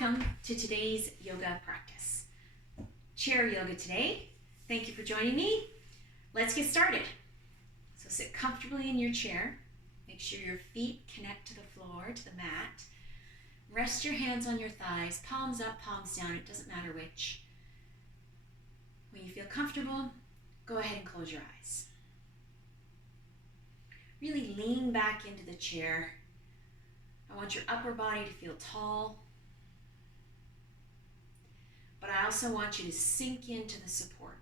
welcome to today's yoga practice. Chair yoga today. Thank you for joining me. Let's get started. So sit comfortably in your chair. Make sure your feet connect to the floor, to the mat. Rest your hands on your thighs, palms up, palms down, it doesn't matter which. When you feel comfortable, go ahead and close your eyes. Really lean back into the chair. I want your upper body to feel tall, but I also want you to sink into the support.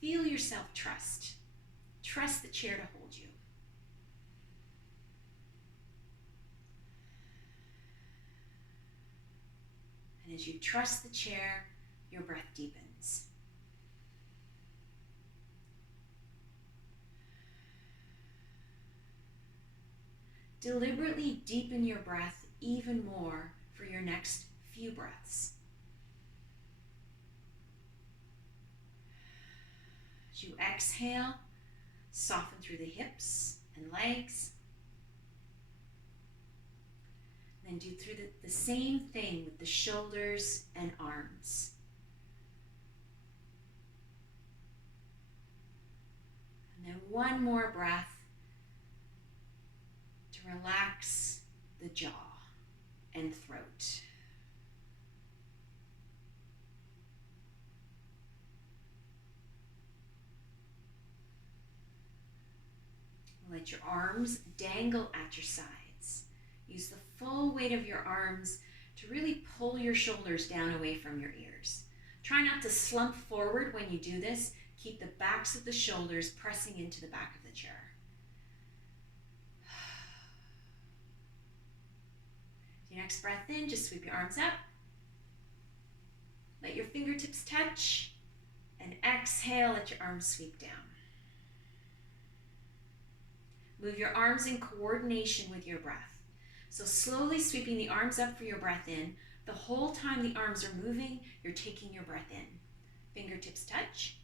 Feel yourself trust. Trust the chair to hold you. And as you trust the chair, your breath deepens. Deliberately deepen your breath even more for your next few breaths. As you exhale, soften through the hips and legs. Then do through the same thing with the shoulders and arms. And then one more breath to relax the jaw and throat. Let your arms dangle at your sides. Use the full weight of your arms to really pull your shoulders down away from your ears. Try not to slump forward when you do this. Keep the backs of the shoulders pressing into the back of the chair. Your next breath in, just sweep your arms up. Let your fingertips touch. And exhale, let your arms sweep down. Move your arms in coordination with your breath. So slowly sweeping the arms up for your breath in. The whole time the arms are moving, you're taking your breath in. Fingertips touch.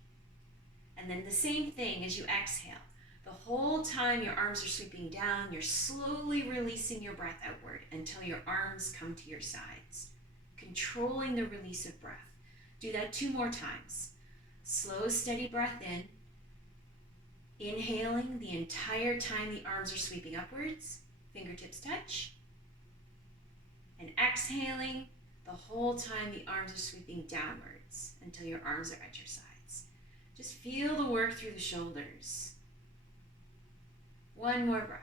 And then the same thing as you exhale. The whole time your arms are sweeping down, you're slowly releasing your breath outward until your arms come to your sides, controlling the release of breath. Do that 2 more times. Slow, steady breath in. Inhaling the entire time the arms are sweeping upwards, fingertips touch. And exhaling the whole time the arms are sweeping downwards until your arms are at your sides. Just feel the work through the shoulders. One more breath.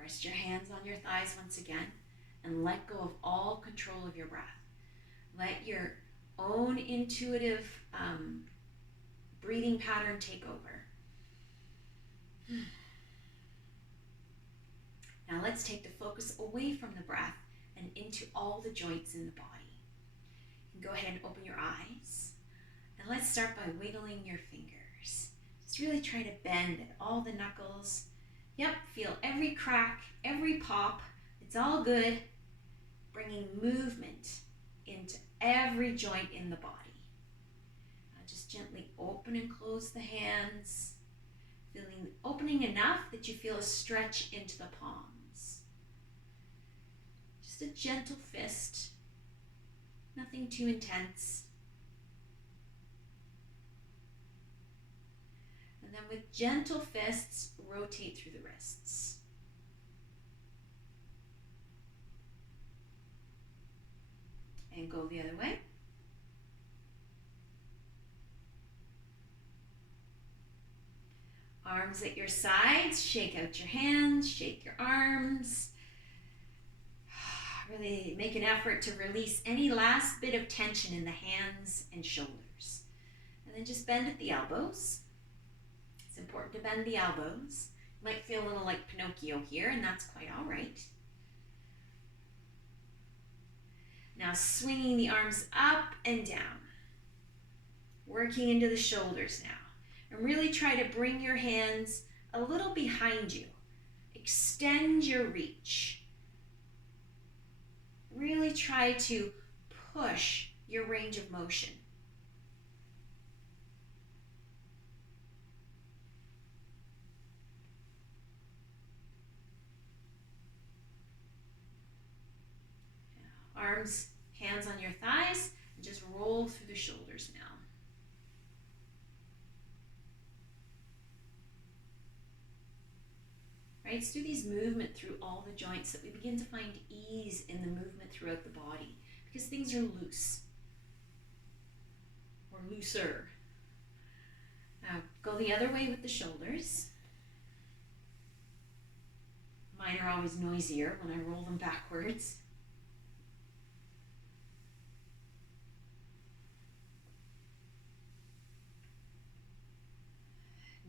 Rest your hands on your thighs once again and let go of all control of your breath. Let your own intuitive breathing pattern take over. Now let's take the focus away from the breath and into all the joints in the body. You can go ahead and open your eyes. And let's start by wiggling your fingers. Just really try to bend at all the knuckles. Yep, feel every crack, every pop. It's all good. Bringing movement into every joint in the body. Now just gently open and close the hands. Feeling opening enough that you feel a stretch into the palms. Just a gentle fist. Nothing too intense. And then with gentle fists, rotate through the wrists. And go the other way. Arms at your sides, shake out your hands, shake your arms. Really make an effort to release any last bit of tension in the hands and shoulders. And then just bend at the elbows. It's important to bend the elbows. You might feel a little like Pinocchio here, and that's quite all right. Now swinging the arms up and down. Working into the shoulders now. And really try to bring your hands a little behind you. Extend your reach. really try to push your range of motion. Arms, hands on your thighs, and just roll through the shoulders now. Right, it's through these movement through all the joints that we begin to find ease in the movement throughout the body, because things are loose or looser. Now go the other way with the shoulders. Mine are always noisier when I roll them backwards.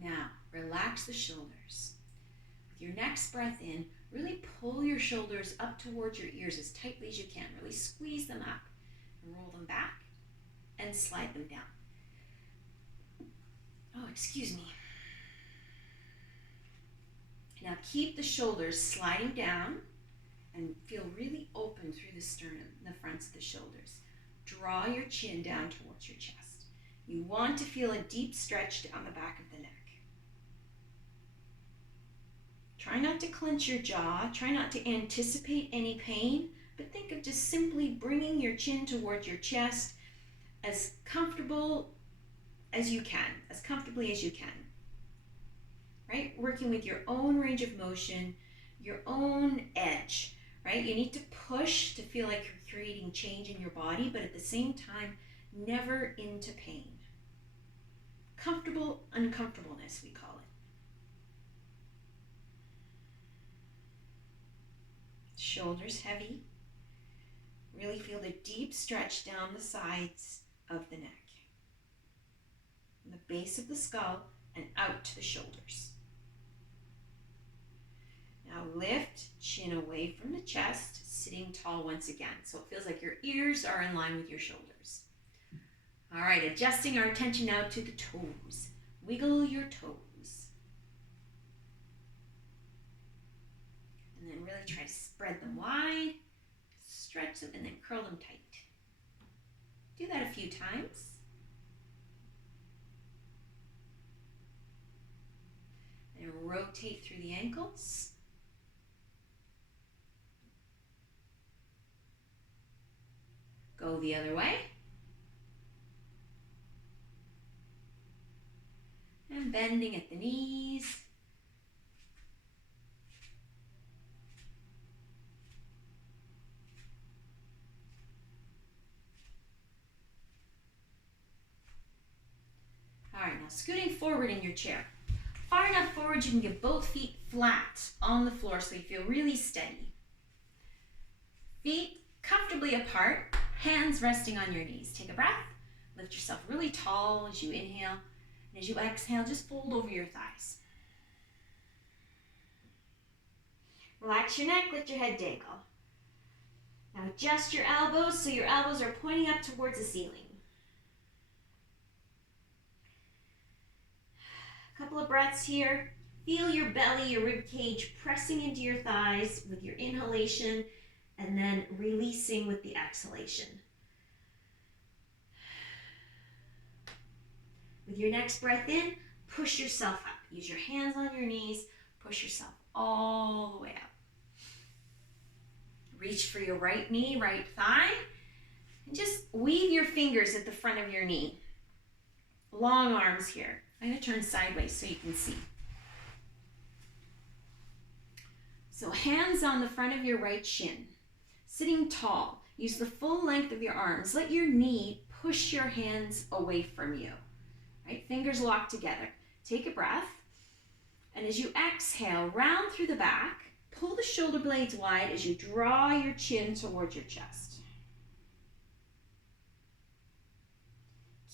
Now relax the shoulders. With your next breath in, really pull your shoulders up towards your ears as tightly as you can. Really squeeze them up and roll them back and slide them down. Oh, excuse me. Now keep the shoulders sliding down and feel really open through the sternum, the fronts of the shoulders. Draw your chin down towards your chest. You want to feel a deep stretch down the back of the neck. Try not to clench your jaw. Try not to anticipate any pain, but think of just simply bringing your chin towards your chest as comfortable as you can, as comfortably as you can. Right? Working with your own range of motion, your own edge, right? You need to push to feel like you're creating change in your body, but at the same time, never into pain. Comfortable uncomfortableness, we call it. Shoulders heavy. Really feel the deep stretch down the sides of the neck, from the base of the skull and out to the shoulders. Now lift chin away from the chest, sitting tall once again. So it feels like your ears are in line with your shoulders. All right, adjusting our attention now to the toes. Wiggle your toes. And then really try to spread them wide, stretch them, and then curl them tight. Do that a few times. Then rotate through the ankles. Go the other way. And bending at the knees. All right, now scooting forward in your chair. Far enough forward you can get both feet flat on the floor so you feel really steady. Feet comfortably apart, hands resting on your knees. Take a breath, lift yourself really tall as you inhale, and as you exhale, just fold over your thighs. Relax your neck, lift your head, dangle. Now adjust your elbows so your elbows are pointing up towards the ceiling. A couple of breaths here. Feel your belly, your rib cage pressing into your thighs with your inhalation and then releasing with the exhalation. With your next breath in, push yourself up. Use your hands on your knees, push yourself all the way up. Reach for your right knee, right thigh, and just weave your fingers at the front of your knee. Long arms here. I'm going to turn sideways so you can see. So hands on the front of your right shin. Sitting tall. Use the full length of your arms. Let your knee push your hands away from you. Right? Fingers locked together. Take a breath. And as you exhale, round through the back. Pull the shoulder blades wide as you draw your chin towards your chest.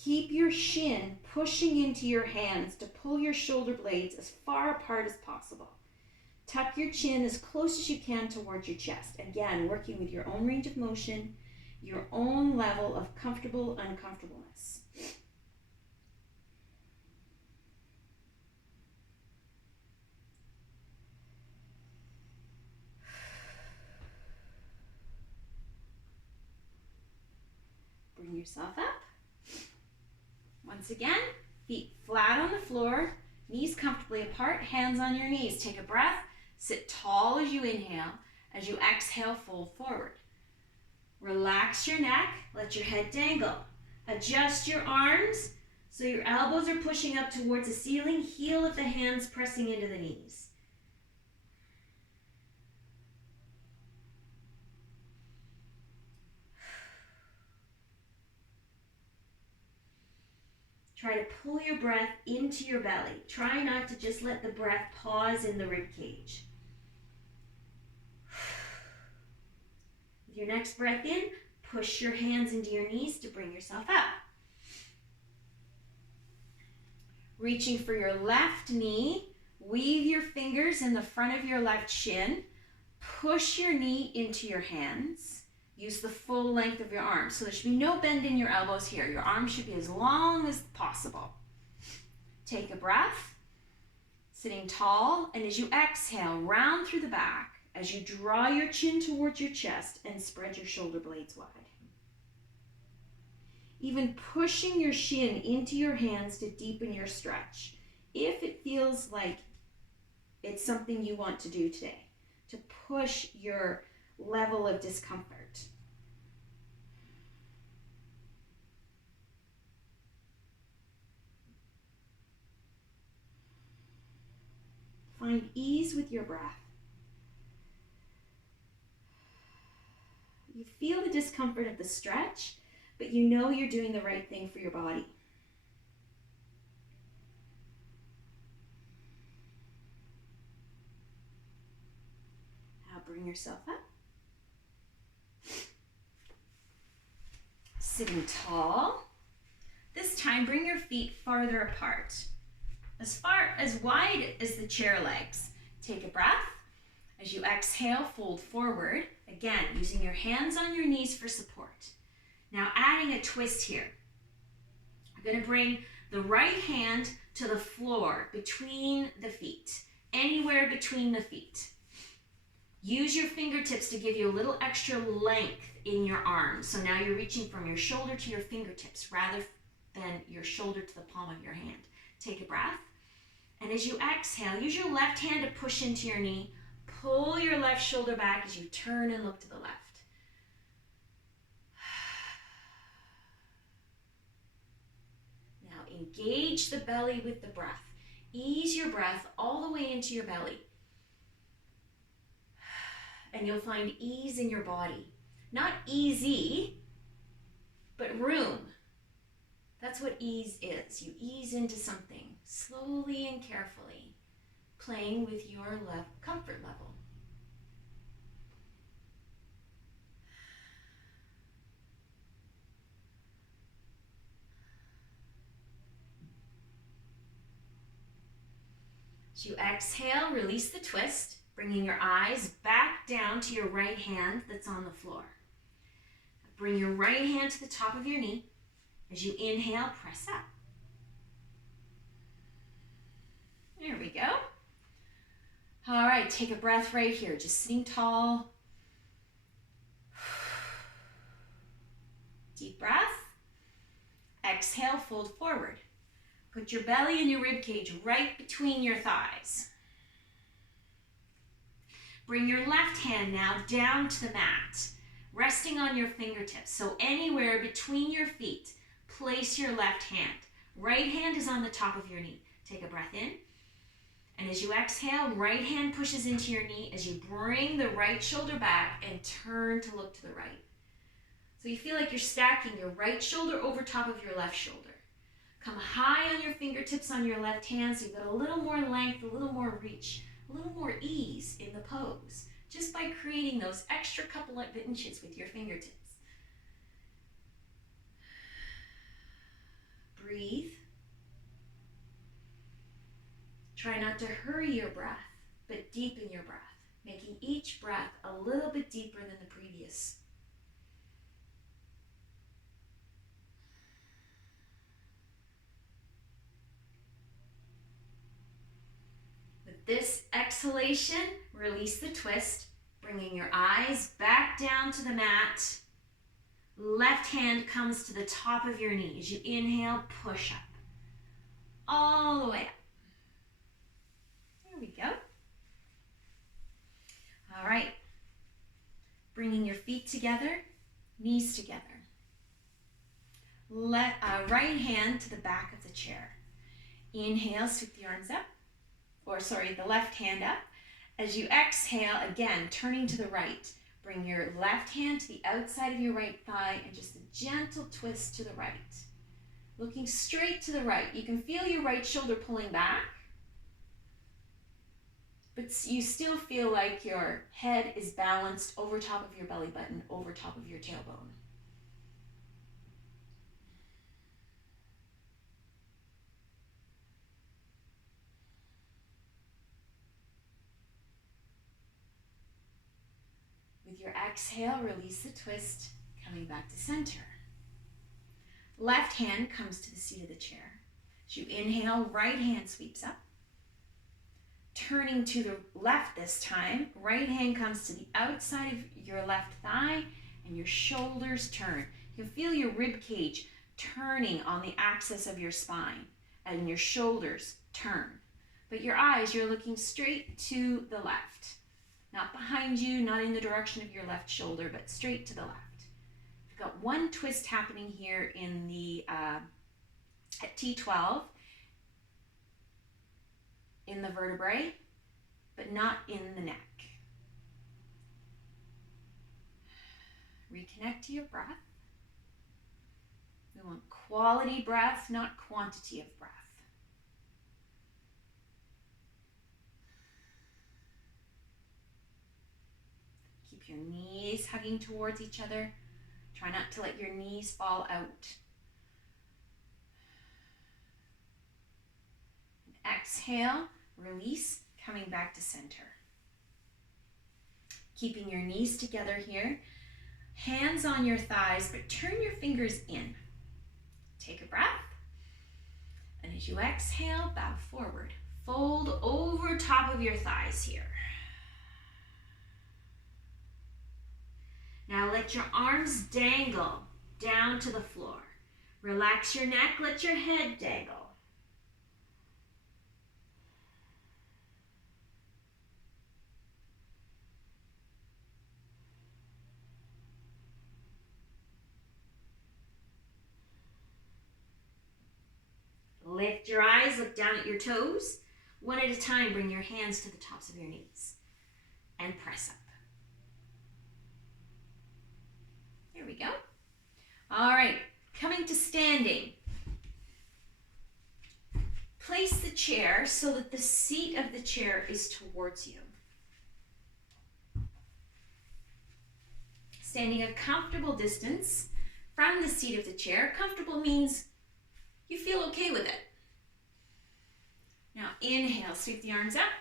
Keep your shin pushing into your hands to pull your shoulder blades as far apart as possible. Tuck your chin as close as you can towards your chest. Again, working with your own range of motion, your own level of comfortable uncomfortableness. yourself up. Once again, feet flat on the floor, knees comfortably apart, hands on your knees. Take a breath, sit tall as you inhale. As you exhale, fold forward. Relax your neck, let your head dangle. Adjust your arms so your elbows are pushing up towards the ceiling, heel of the hands pressing into the knees. Try to pull your breath into your belly. Try not to just let the breath pause in the rib cage. With your next breath in, push your hands into your knees to bring yourself up. Reaching for your left knee, weave your fingers in the front of your left shin. Push your knee into your hands. Use the full length of your arms. So there should be no bend in your elbows here. Your arms should be as long as possible. Take a breath, sitting tall, and as you exhale, round through the back as you draw your chin towards your chest and spread your shoulder blades wide. Even pushing your shin into your hands to deepen your stretch, if it feels like it's something you want to do today, to push your level of discomfort. Find ease with your breath. You feel the discomfort of the stretch, but you know you're doing the right thing for your body. Now bring yourself up. Sitting tall. This time, bring your feet farther apart, as far as wide as the chair legs. Take a breath. As you exhale, fold forward. Again, using your hands on your knees for support. Now adding a twist here. I'm going to bring the right hand to the floor between the feet, anywhere between the feet. Use your fingertips to give you a little extra length in your arms. So now you're reaching from your shoulder to your fingertips rather than your shoulder to the palm of your hand. Take a breath. And as you exhale, use your left hand to push into your knee. Pull your left shoulder back as you turn and look to the left. Now engage the belly with the breath. Ease your breath all the way into your belly. And you'll find ease in your body. Not easy, but room. That's what ease is. You ease into something slowly and carefully, playing with your comfort level. As you exhale, release the twist, bringing your eyes back down to your right hand that's on the floor. Bring your right hand to the top of your knee. As you inhale, press up. There we go. All right, take a breath right here, just sitting tall. Deep breath. Exhale, fold forward. Put your belly and your rib cage right between your thighs. Bring your left hand now down to the mat, resting on your fingertips. So anywhere between your feet, place your left hand. Right hand is on the top of your knee. Take a breath in. And as you exhale, right hand pushes into your knee as you bring the right shoulder back and turn to look to the right. So you feel like you're stacking your right shoulder over top of your left shoulder. Come high on your fingertips on your left hand so you've got a little more length, a little more reach, a little more ease in the pose, just by creating those extra couple of inches with your fingertips. Breathe. Try not to hurry your breath, but deepen your breath, making each breath a little bit deeper than the previous. With this exhalation, release the twist, bringing your eyes back down to the mat. Left hand comes to the top of your knee. As you inhale, push up. All the way up. There we go. All right. Bringing your feet together, knees together. Right hand to the back of the chair. Inhale, sweep the arms up. The left hand up. As you exhale, again, turning to the right. Bring your left hand to the outside of your right thigh and just a gentle twist to the right. Looking straight to the right. You can feel your right shoulder pulling back, but you still feel like your head is balanced over top of your belly button, over top of your tailbone. With your exhale, release the twist, coming back to center. Left hand comes to the seat of the chair. As you inhale, right hand sweeps up. Turning to the left this time, right hand comes to the outside of your left thigh and your shoulders turn. You can feel your rib cage turning on the axis of your spine and your shoulders turn. But your eyes, you're looking straight to the left. Not behind you, not in the direction of your left shoulder, but straight to the left. We've got one twist happening here in the at T12 in the vertebrae, but not in the neck. Reconnect to your breath. We want quality breath, not quantity of breath. Keep your knees hugging towards each other. Try not to let your knees fall out. And exhale, release, coming back to center. Keeping your knees together here. Hands on your thighs, but turn your fingers in. Take a breath. And as you exhale, bow forward. Fold over top of your thighs here. Now let your arms dangle down to the floor. Relax your neck, let your head dangle. Lift your eyes, look down at your toes. One at a time, bring your hands to the tops of your knees and press up. Here we go. All right, coming to standing. Place the chair so that the seat of the chair is towards you. Standing a comfortable distance from the seat of the chair. Comfortable means you feel okay with it. Now inhale, sweep the arms up.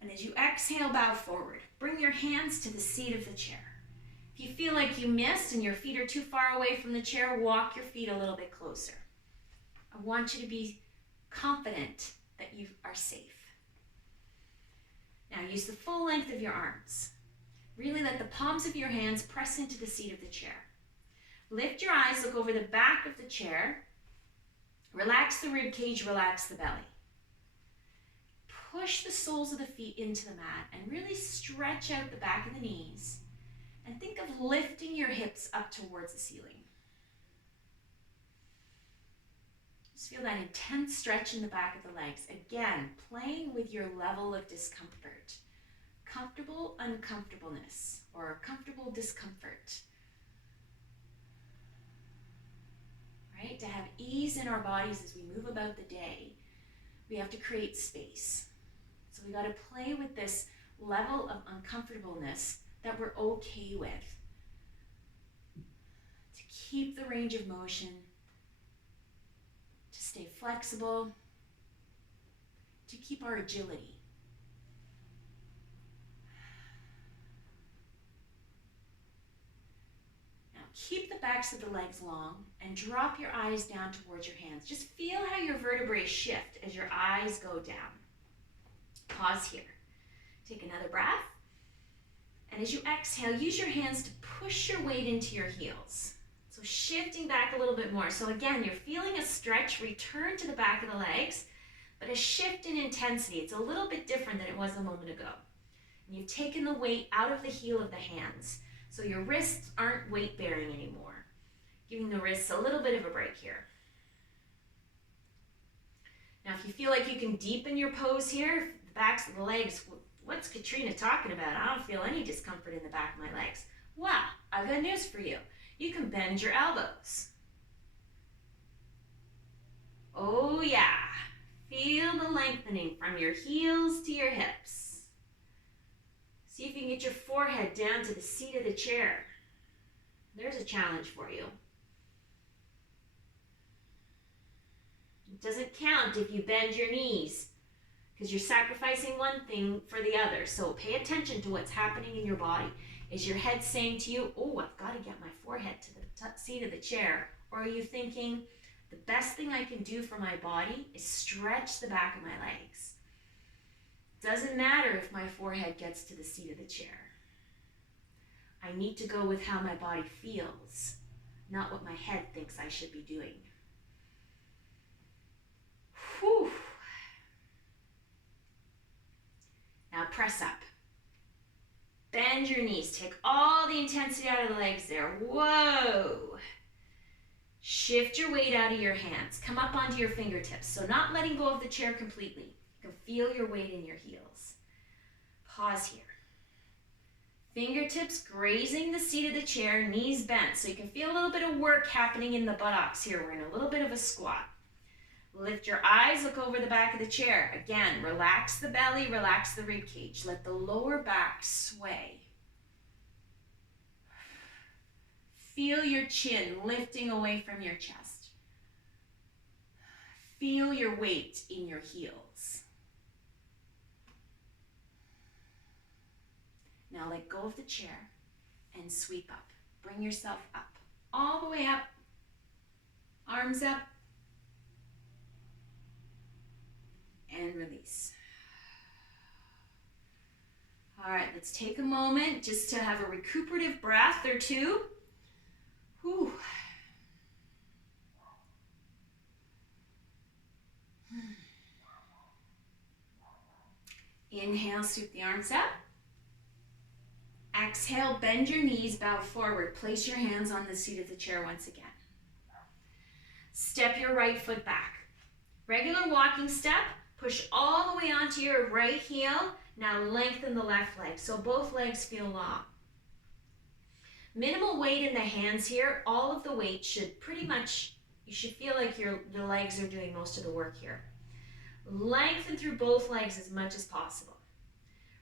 And as you exhale, bow forward. Bring your hands to the seat of the chair. If you feel like you missed and your feet are too far away from the chair, walk your feet a little bit closer. I want you to be confident that you are safe. Now use the full length of your arms. Really let the palms of your hands press into the seat of the chair. Lift your eyes, look over the back of the chair. Relax the rib cage, relax the belly. Push the soles of the feet into the mat and really stretch out the back of the knees. And think of lifting your hips up towards the ceiling. Just feel that intense stretch in the back of the legs. Again, playing with your level of discomfort. Comfortable uncomfortableness or comfortable discomfort. Right? To have ease in our bodies as we move about the day, we have to create space. So we got to play with this level of uncomfortableness that we're okay with. To keep the range of motion, to stay flexible, to keep our agility. Now keep the backs of the legs long and drop your eyes down towards your hands. Just feel how your vertebrae shift as your eyes go down. Pause here. Take another breath. And as you exhale, use your hands to push your weight into your heels. So shifting back a little bit more. So again, you're feeling a stretch, return to the back of the legs, but a shift in intensity. It's a little bit different than it was a moment ago. And you've taken the weight out of the heel of the hands. So your wrists aren't weight bearing anymore. Giving the wrists a little bit of a break here. Now, if you feel like you can deepen your pose here, the backs of the legs, what's Katrina talking about? I don't feel any discomfort in the back of my legs. Well, I've got news for you. You can bend your elbows. Oh yeah, feel the lengthening from your heels to your hips. See if you can get your forehead down to the seat of the chair. There's a challenge for you. It doesn't count if you bend your knees because you're sacrificing one thing for the other. So pay attention to what's happening in your body. Is your head saying to you, oh, I've got to get my forehead to the seat of the chair? Or are you thinking, the best thing I can do for my body is stretch the back of my legs. Doesn't matter if my forehead gets to the seat of the chair. I need to go with how my body feels, not what my head thinks I should be doing. Whew. Now press up. Bend your knees. Take all the intensity out of the legs there. Whoa. Shift your weight out of your hands. Come up onto your fingertips. So not letting go of the chair completely. You can feel your weight in your heels. Pause here. Fingertips grazing the seat of the chair, knees bent. So you can feel a little bit of work happening in the buttocks here. We're in a little bit of a squat. Lift your eyes, look over the back of the chair. Again, relax the belly, relax the rib cage. Let the lower back sway. Feel your chin lifting away from your chest. Feel your weight in your heels. Now let go of the chair and sweep up. Bring yourself up. All the way up. Arms up. And release. All right, let's take a moment just to have a recuperative breath or two. Whew. Inhale, sweep the arms up. Exhale, bend your knees, bow forward. Place your hands on the seat of the chair once again. Step your right foot back. Regular walking step. Push all the way onto your right heel. Now lengthen the left leg, so both legs feel long. Minimal weight in the hands here. All of the weight should pretty much, you should feel like the legs are doing most of the work here. Lengthen through both legs as much as possible.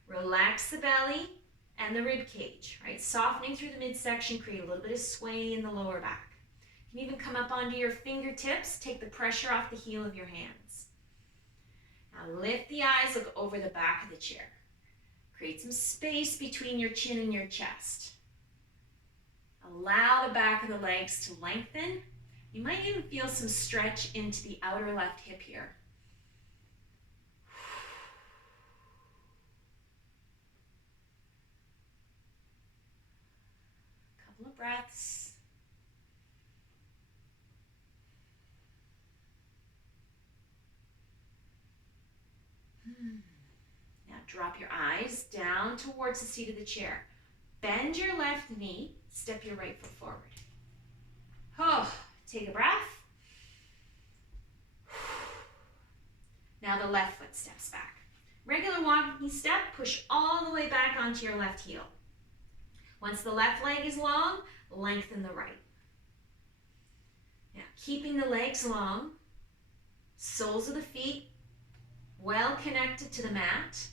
Relax the belly and the rib cage, right? Softening through the midsection, create a little bit of sway in the lower back. You can even come up onto your fingertips, take the pressure off the heel of your hands. Now lift the eyes, look over the back of the chair. Create some space between your chin and your chest. Allow the back of the legs to lengthen. You might even feel some stretch into the outer left hip here. Couple of breaths. Now drop your eyes down towards the seat of the chair. Bend your left knee, step your right foot forward. Oh, take a breath. Now the left foot steps back. Regular walking step, push all the way back onto your left heel. Once the left leg is long, lengthen the right. Now, keeping the legs long, soles of the feet well connected to the mat.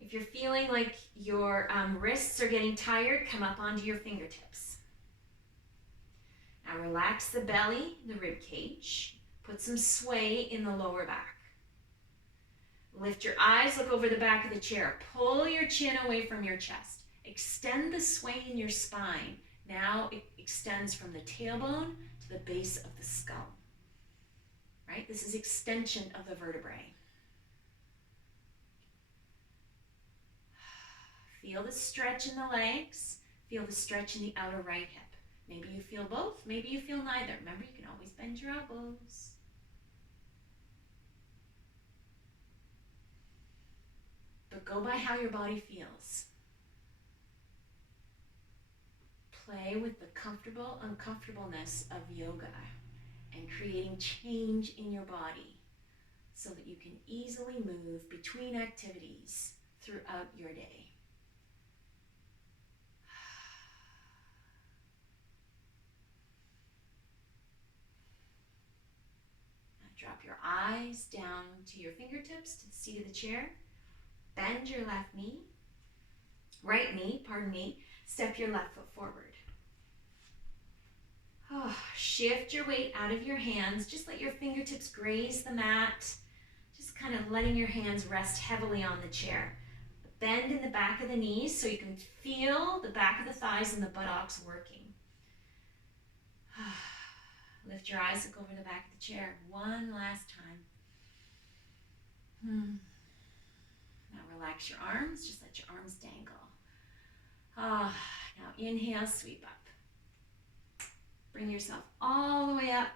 If you're feeling like your wrists are getting tired, come up onto your fingertips. Now relax the belly, the rib cage. Put some sway in the lower back. Lift your eyes, look over the back of the chair. Pull your chin away from your chest. Extend the sway in your spine. Now it extends from the tailbone to the base of the skull. Right? This is extension of the vertebrae. Feel the stretch in the legs. Feel the stretch in the outer right hip. Maybe you feel both. Maybe you feel neither. Remember, you can always bend your elbows. But go by how your body feels. Play with the comfortable uncomfortableness of yoga and creating change in your body so that you can easily move between activities throughout your day. Now drop your eyes down to your fingertips, to the seat of the chair. Bend your left knee, right knee, pardon me. Step your left foot forward. Oh, shift your weight out of your hands. Just let your fingertips graze the mat. Just kind of letting your hands rest heavily on the chair. Bend in the back of the knees so you can feel the back of the thighs and the buttocks working. Lift your eyes, look over the back of the chair. One last time. Now relax your arms, just let your arms dangle. Now inhale, sweep up. Bring yourself all the way up,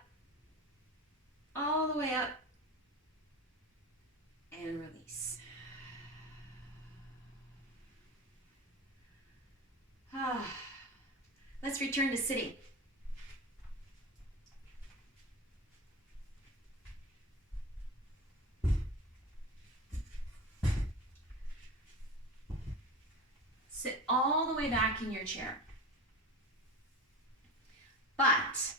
and release. Let's return to sitting. Sit all the way back in your chair. But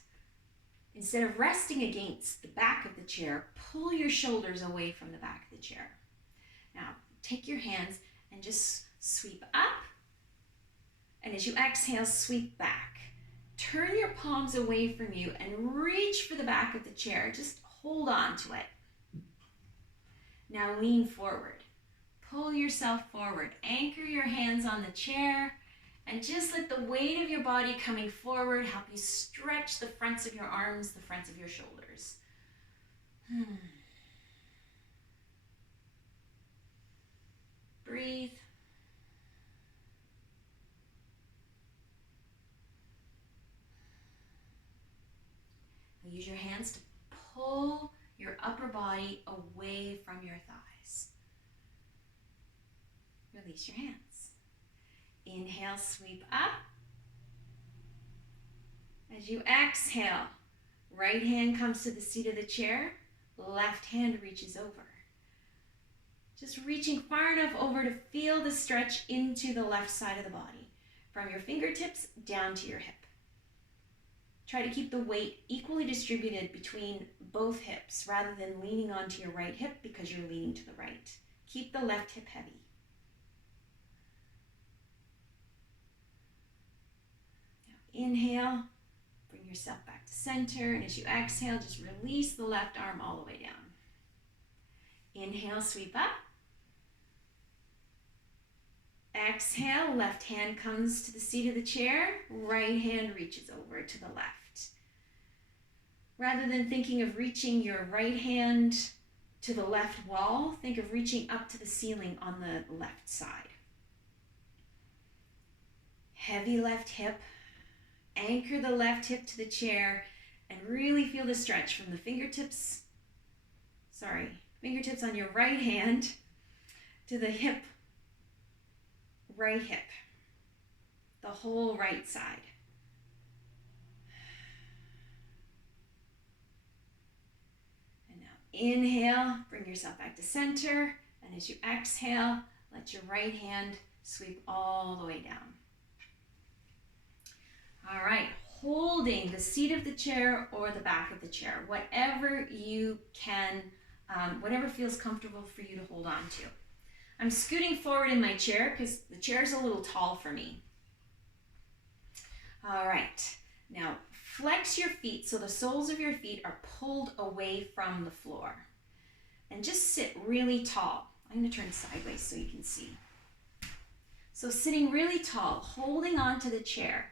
instead of resting against the back of the chair, pull your shoulders away from the back of the chair. Now, take your hands and just sweep up. And as you exhale, sweep back. Turn your palms away from you and reach for the back of the chair. Just hold on to it. Now lean forward. Pull yourself forward. Anchor your hands on the chair. And just let the weight of your body coming forward help you stretch the fronts of your arms, the fronts of your shoulders. Breathe. Use your hands to pull your upper body away from your thighs. Release your hands. Inhale, sweep up. As you exhale, right hand comes to the seat of the chair, left hand reaches over. Just reaching far enough over to feel the stretch into the left side of the body, from your fingertips down to your hip. Try to keep the weight equally distributed between both hips rather than leaning onto your right hip because you're leaning to the right. Keep the left hip heavy. Inhale, bring yourself back to center, and as you exhale, just release the left arm all the way down. Inhale, sweep up. Exhale, left hand comes to the seat of the chair, right hand reaches over to the left. Rather than thinking of reaching your right hand to the left wall, think of reaching up to the ceiling on the left side. Heavy left hip. Anchor the left hip to the chair and really feel the stretch from the fingertips on your right hand to the hip, right hip, the whole right side. And now inhale, bring yourself back to center, and as you exhale, let your right hand sweep all the way down. All right, holding the seat of the chair or the back of the chair, whatever you can, whatever feels comfortable for you to hold on to. I'm scooting forward in my chair because the chair is a little tall for me. All right, now flex your feet so the soles of your feet are pulled away from the floor. And just sit really tall. I'm going to turn sideways so you can see. So sitting really tall, holding on to the chair.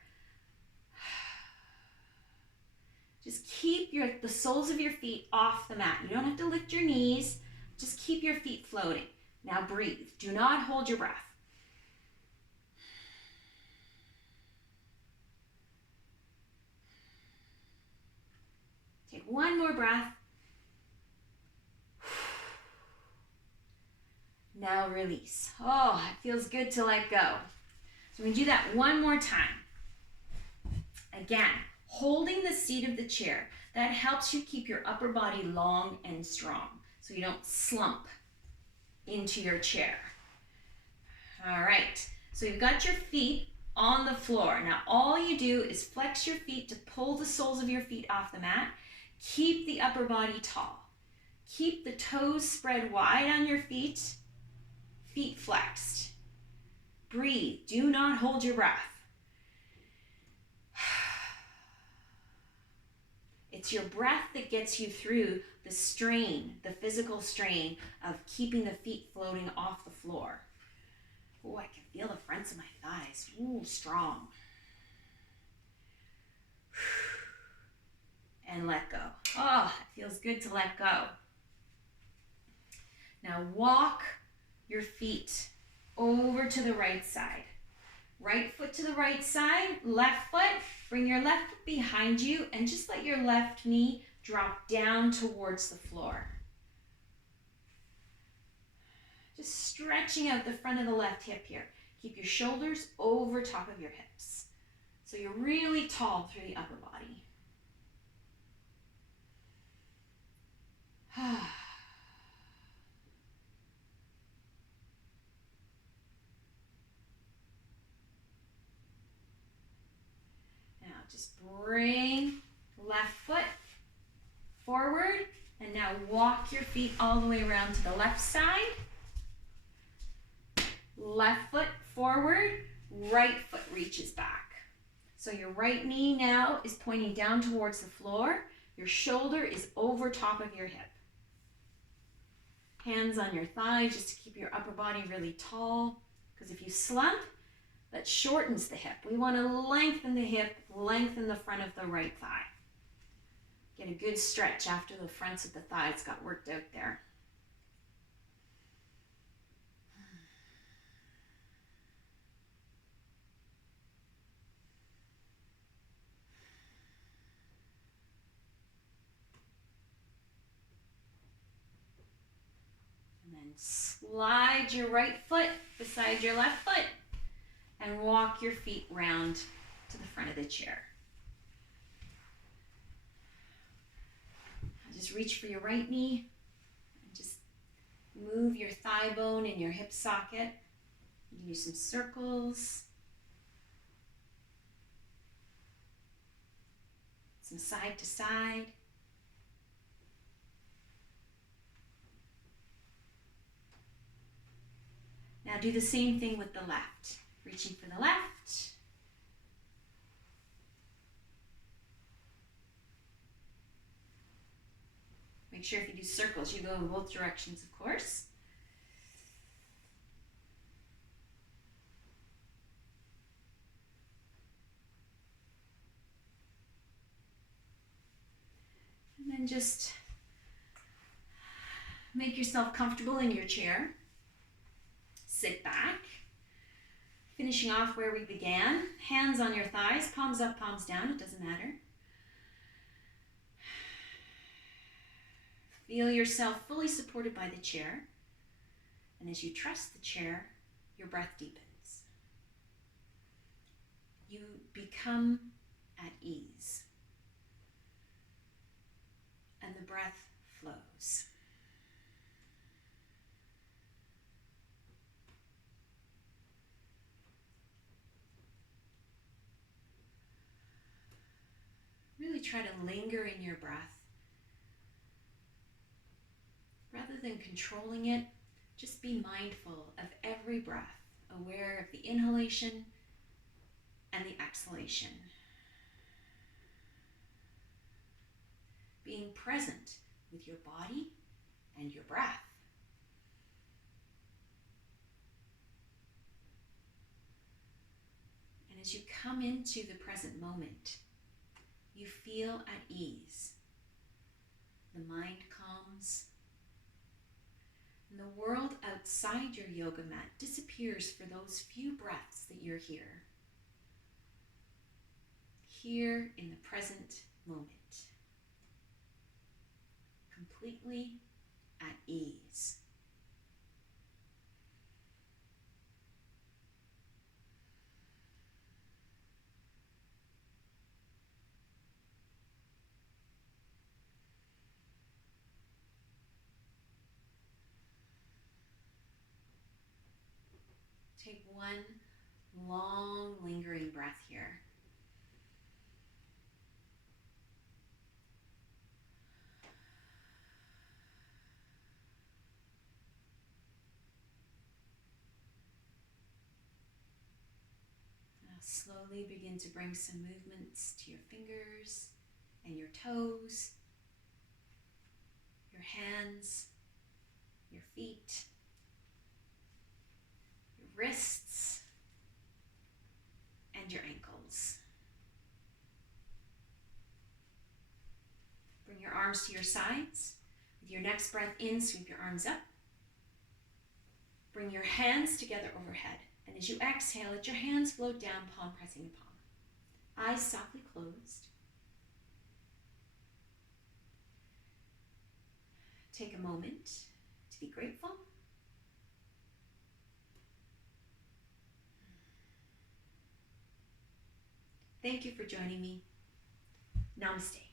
Just keep the soles of your feet off the mat. You don't have to lift your knees. Just keep your feet floating. Now breathe. Do not hold your breath. one more breath. Now release. Oh, it feels good to let go. So we do that one more time. Again, holding the seat of the chair. That helps you keep your upper body long and strong so you don't slump into your chair. All right, so you've got your feet on the floor. Now all you do is flex your feet to pull the soles of your feet off the mat. Keep the upper body tall. Keep the toes spread wide on your feet, feet flexed. Breathe, do not hold your breath. It's your breath that gets you through the strain, the physical strain of keeping the feet floating off the floor. Oh, I can feel the fronts of my thighs. Ooh, strong. And let go. Oh, it feels good to let go. Now walk your feet over to the right side. Right foot to the right side, left foot. Bring your left foot behind you and just let your left knee drop down towards the floor. Just stretching out the front of the left hip here. Keep your shoulders over top of your hips. So you're really tall through the upper body. Now just bring left foot forward and now walk your feet all the way around to the left side. Left foot forward, right foot reaches back. So your right knee now is pointing down towards the floor. Your shoulder is over top of your hip. Hands on your thighs just to keep your upper body really tall. Because if you slump, that shortens the hip. We want to lengthen the hip, lengthen the front of the right thigh. Get a good stretch after the fronts of the thighs got worked out there. Slide your right foot beside your left foot and walk your feet round to the front of the chair. Just reach for your right knee and just move your thigh bone and your hip socket. You can do some circles, some side to side. Now do the same thing with the left. Reaching for the left. Make sure if you do circles, you go in both directions, of course. And then just make yourself comfortable in your chair. Sit back, finishing off where we began. Hands on your thighs, palms up, palms down, it doesn't matter. Feel yourself fully supported by the chair. And as you trust the chair, your breath deepens. You become at ease. And the breath flows. Really try to linger in your breath. Rather than controlling it, just be mindful of every breath, aware of the inhalation and the exhalation. Being present with your body and your breath. And as you come into the present moment, you feel at ease. The mind calms. And the world outside your yoga mat disappears for those few breaths that you're here. Here in the present moment. completely at ease. Take one long, lingering breath here. Now slowly begin to bring some movements to your fingers and your toes, your hands, your feet, your wrists, and your ankles. Bring your arms to your sides. With your next breath in, sweep your arms up. Bring your hands together overhead. And as you exhale, let your hands float down, palm pressing the palm. Eyes softly closed. Take a moment to be grateful. Thank you for joining me. Namaste.